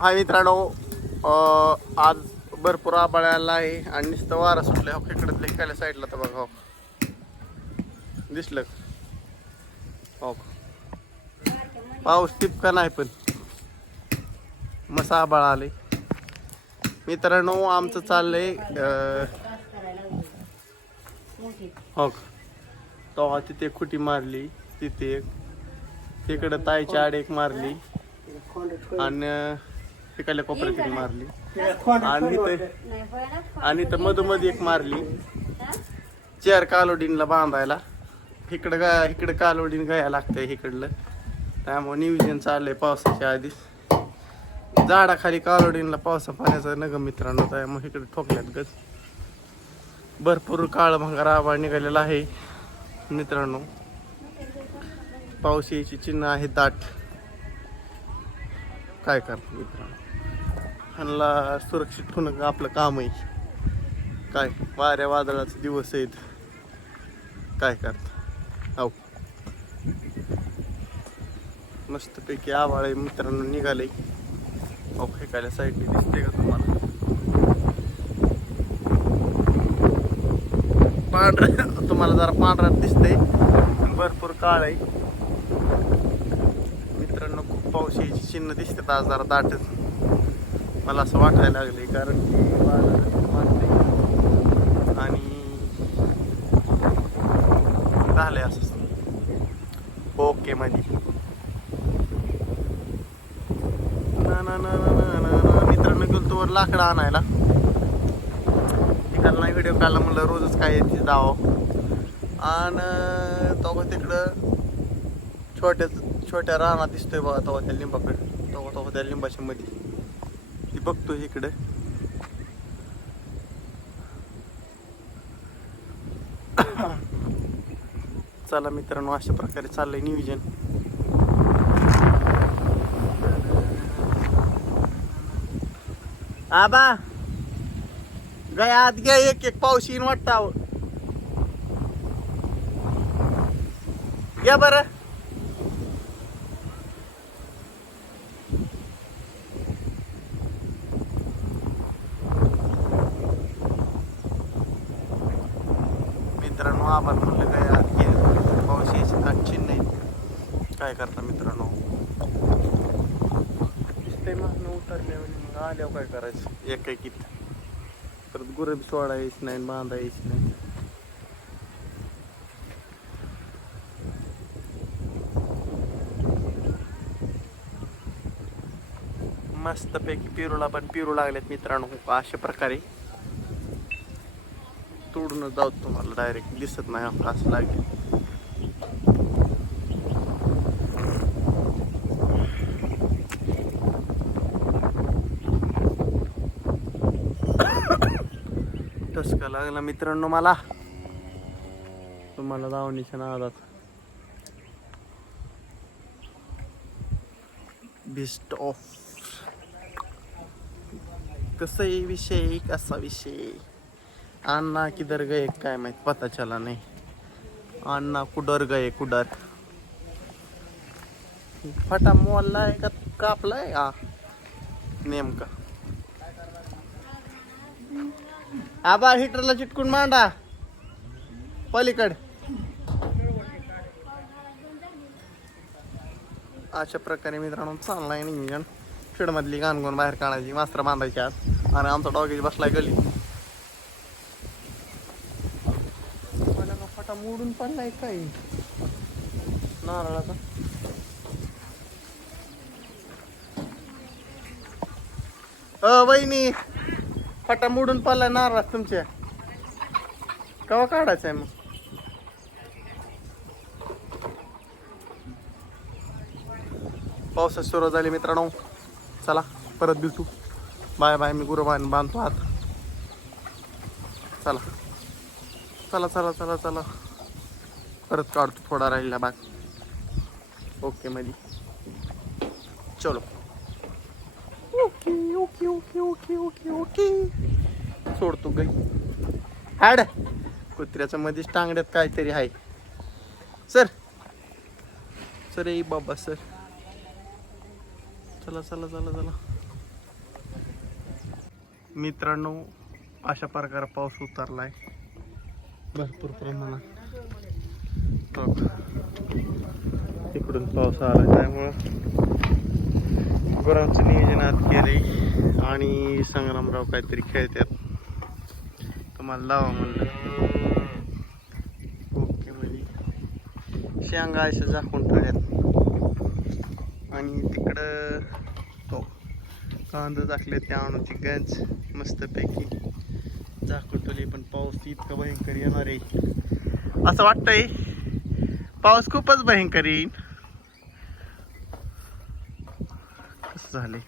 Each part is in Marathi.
हा मित्रांनो, आज भरपूर आबाळाला आहे आणि नुसतं वारा सुटलं. हो इकडे लेखायला साईडला तर बघा, हो दिसलं हो. पाऊस टिपका नाही पण मसा आबाळ आले. मित्रांनो आमचं चाललंय हो तेव्हा तिथे खुटी मारली, तिथे एक तिकडं ताईच्या आड एक मारली आणि तिकडल्या कोपऱ्यात एक मारली आणि तर मधोमध एक मारली चेअर कालोडीनला बांधायला. इकडं कालोडीन घ्यायला लागतंय इकडलं, त्यामुळे नियोजन चाललंय पावसाच्या आधीच. झाडाखाली कालोडीनला पावसा पाण्याचा नग मित्रांनो, त्यामुळे इकडे ठोकल्यात गज. भरपूर काळ भंगार आभाळ निघालेला आहे मित्रांनो. पाऊस यायची चिन्ह आहे दाट. काय करतो मित्रांनो, ह्यांना सुरक्षित होणं आपलं काम आहे. काय वाऱ्या वादळाचे दिवस आहेत, काय करता. हो मस्तपैकी आभाळ आहे मित्रांनो निघाले. हो फेकायला साईडने दिसते का तुम्हाला? पांढऱ्या तुम्हाला जरा पांढऱ्यात दिसते, भरपूर काळ आहे मित्रांनो. खूप पाऊस यायची चिन्ह दिसतात आज जरा दाटच, मला असं वाटायला लागले. कारण की आणि झालंय असं ओके मध्ये मित्रांनो गेलो वर लाकडं आणायला. तिकडला नाही व्हिडिओ काढला म्हणलं, रोजच काय येते जावं. आणि तो तिकडं छोट्या रानात दिसतोय बघा, तेव्हा त्या लिंबाकडे, तेव्हा त्या लिंबाच्या मध्ये ती बघतोय इकडे. चला मित्रांनो, अशा प्रकारे चाललंय नियोजन. आबा गाय आत घ्या, एक एक पाऊस येईन वाटतं. घ्या बरं. मित्रांनो आभार म्हणलं काय आत घ्या, पाऊस यायची दाट चिन्ह नाही. काय करता मित्रांनो, दिसतंय मग उतरल्यावर आल्यावर काय करायचं. एक एक परत गुरं सोडा यायची नाही, बांधा यायची नाही. मस्तपैकी पेरूला पण पेरू लागलेत मित्रांनो. अशा प्रकारे तोडूनच जाऊ तुम्हाला, डायरेक्ट दिसत नाही आपलं असं लागेल. टसका लागला मित्रांनो मला, तुम्हाला दावणीच्या नादात. बेस्ट ऑफ कसा विषय, कसा विषय. अण्णा किधर गए काय माहित, पता चला नाही. अण्णा कुडर गए कुडर. फटा मोललाय का कापलाय हा नेमका. आबा हिटरला चिटकून मांडा पलीकड. अशा प्रकारे मित्रांनो चाललाय नियोजन. शेडमधली गाणगोण बाहेर काढायची, मास्तर बांधायची आज. आणि आमचा डॉगेज बसलाय गली. मला का फटा मोडून पडलाय काय नारळाचा. वहिनी फटा मोडून पडलाय नारळा तुमच्या, कवा काढायचा आहे मग? पावसाची सुरुवात झाली मित्रांनो. चला परत भेटू. Bye bye. मी गुरुबान बांधतो आत. चला चला चला चला चला, परत काढतो थोडा राहिला बाग ओके मध्ये. चलो okay okay okay okay okay okay. सोडतो गाई हाड. कुत्र्याच्या मध्येच टांगड्यात काहीतरी आहे. सर सर ए बाबा सर. चला चला चला चला. मित्रांनो अशा प्रकारे पाऊस उतरलाय भरपूर प्रमाणात. इकडून पाऊस आला त्यामुळं गुरांचं नियोजन आत केलंय आणि संग्रामराव काहीतरी खेळतात. तुम्हाला लावा म्हणलं. ओके मध्ये शेंगा असं झाकून ठेवल्यात आणि तिकडं तो कांदा टाकले त्या अणूची गंज मस्तपैकी झाकून ठेवली. पण पाऊस इतका भयंकर येणार आहे असं वाटतंय. पाऊस खूपच भयंकर येईल. कसं झालंय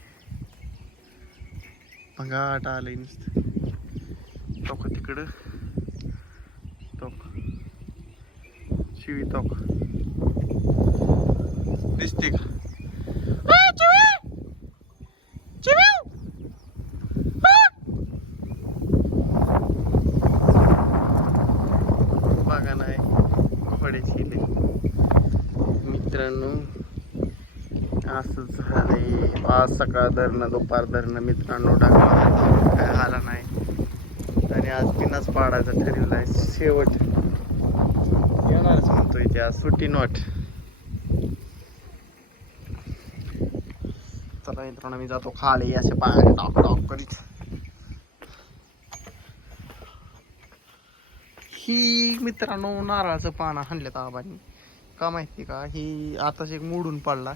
भंगाट आलंय नुसतं. टोक तिकडं टोक शिवी टोक दिसते का? बघा नाही पडेची मित्रांनो असंच झालंय. आज सकाळ धरणं दुपार धरणं मित्रांनो टाकला काय आला नाही आणि आज पिनाच पाडायचा ठरवलाय. शेवट येणारच म्हणतोय त्या सुट्टी नोट. चला मित्रांनो मी जातो खाली असे पायाने टाक टाक करीत. ही मित्रांनो नारळाचं पानं हाणल्यात आबांनी का माहिती का? ही आताच एक मोडून पडला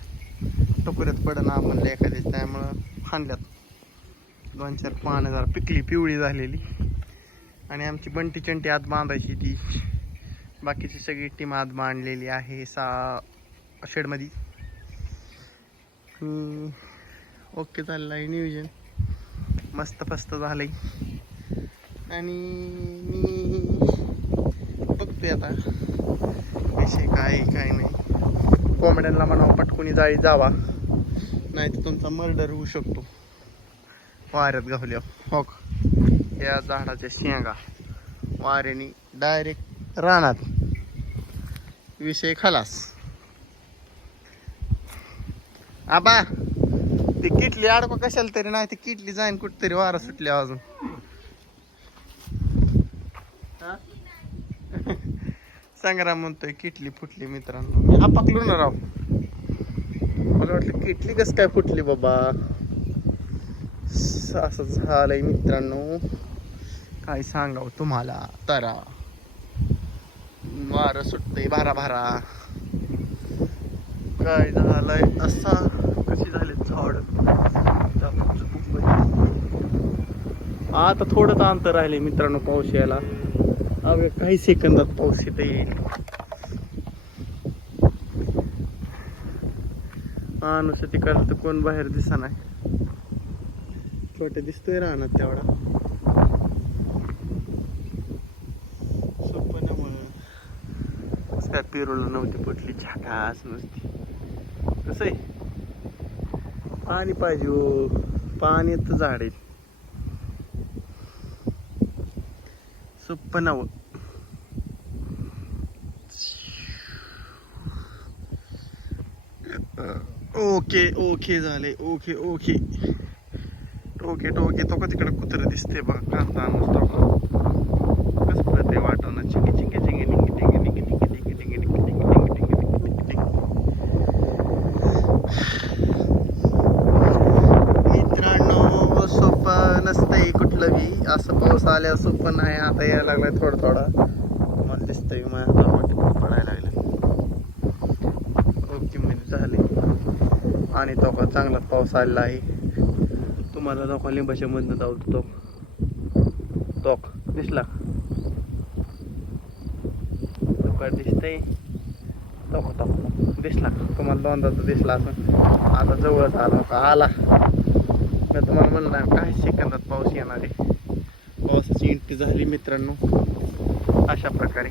टोकऱ्यात पडना म्हणलं एखाद्या त्यामुळं हाणल्यात. 2-4 पानं जरा पिकली पिवळी झालेली आणि आमची बंटी चंटी आत बांधायची ती. बाकीची सगळी टीम आत बांधलेली आहे शेडमध्ये. ओके चाललं आहे नियोजन मस्त फस्त झालंय आणि मी बघतोय आता विषय काय नाही. कोंबड्यांना म्हणावं पटकुनी जाळी जावा नाही तर तुमचा मर्डर होऊ शकतो वाऱ्यात गावल्या. हो या झाडाच्या शेंगा वाऱ्याने डायरेक्ट रानात विषय खलास. आबा ती किटली अडको कशाला तरी नाही ती किटली जाईन कुठतरी वारा सुटल्या अजून. संग्राम म्हणतोय किटली फुटली. मित्रांनो मी हा पकडलो ना राव. मला वाटलं किटली कस काय फुटली बाबा. असं झालंय मित्रांनो काय सांगावं तुम्हाला. तारा वारं सुटतंय भारा भारा. काय झालंय असा कशी झाले झाड. आता थोडंच अंतर राहिले मित्रांनो पाऊस यायला. अवघ्या काही सेकंदात पाऊस इथे येईल. माणूस तिकडं तर कोण बाहेर दिसा नाही. छोटे दिसतोय राहणार तेवढा सोपं ना म्हणून काय पिरोला नव्हती फुटली झाकास नसती. कसं आहे पाणी पाहिजे हो. पाण्यात झाड आहे सोपं नव. ओके ओके झाले. ओके ओके टोके टोके तो का तिकडे कुत्र दिसते बघ. कांदा कसं पळते वाटवणं चिंगी चिंगी चिंगी निंगी टिंगी निंगी टिंगी टिंगी टिंगी टिंगी टिंगी टिंगी टिंगी टिंगी टिंगी. मित्रांनो सोपं नसतंय कुठलं बी. असं पाऊस आल्यावर सोपं नाही. आता यायला लागलाय थोडा थोडा मला दिसतंय. माझ्या पडायला लागलं. ओके म्हणजे झाले आणि तो का चांगलाच पाऊस आलेला आहे. तुम्हाला लोक लिंबाच्या मधनं जाऊ तो टोक दिसला दिसतंय. टोक टोक दिसला तुम्हाला दोनदा तर दिसला असं. आता जवळच आला का आला. मी तुम्हाला म्हणलं नाही काही सेकंदात पाऊस येणार आहे. पावसाची एंट्री झाली मित्रांनो अशा प्रकारे.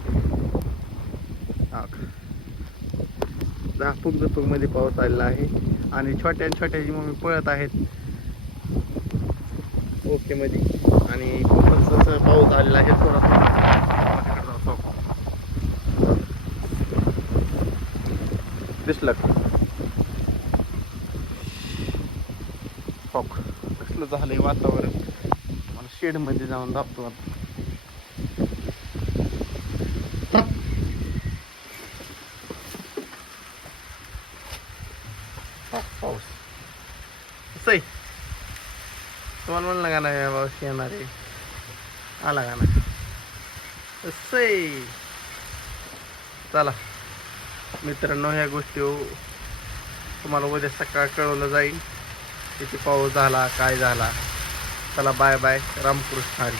झापूक झपूक मध्ये पाऊस आलेला आहे आणि छोट्या छोट्याची मम्मी पळत आहेत ओके मध्ये. आणि खूपच असं पाऊस आलेला आहे थोडा दिसलं कसलं झालंय वातावरण. शेड मध्ये जाऊन दाबतो आता. पाऊस कसं आहे, तुम्हाला म्हणलं का नाही पाऊस येणार आहे, आला का नाही कसं आहे. चला मित्रांनो, ह्या गोष्टी तुम्हाला उद्या सकाळ कळवलं जाईल किती पाऊस झाला काय झाला. चला बाय बाय, रामकृष्ण हरी.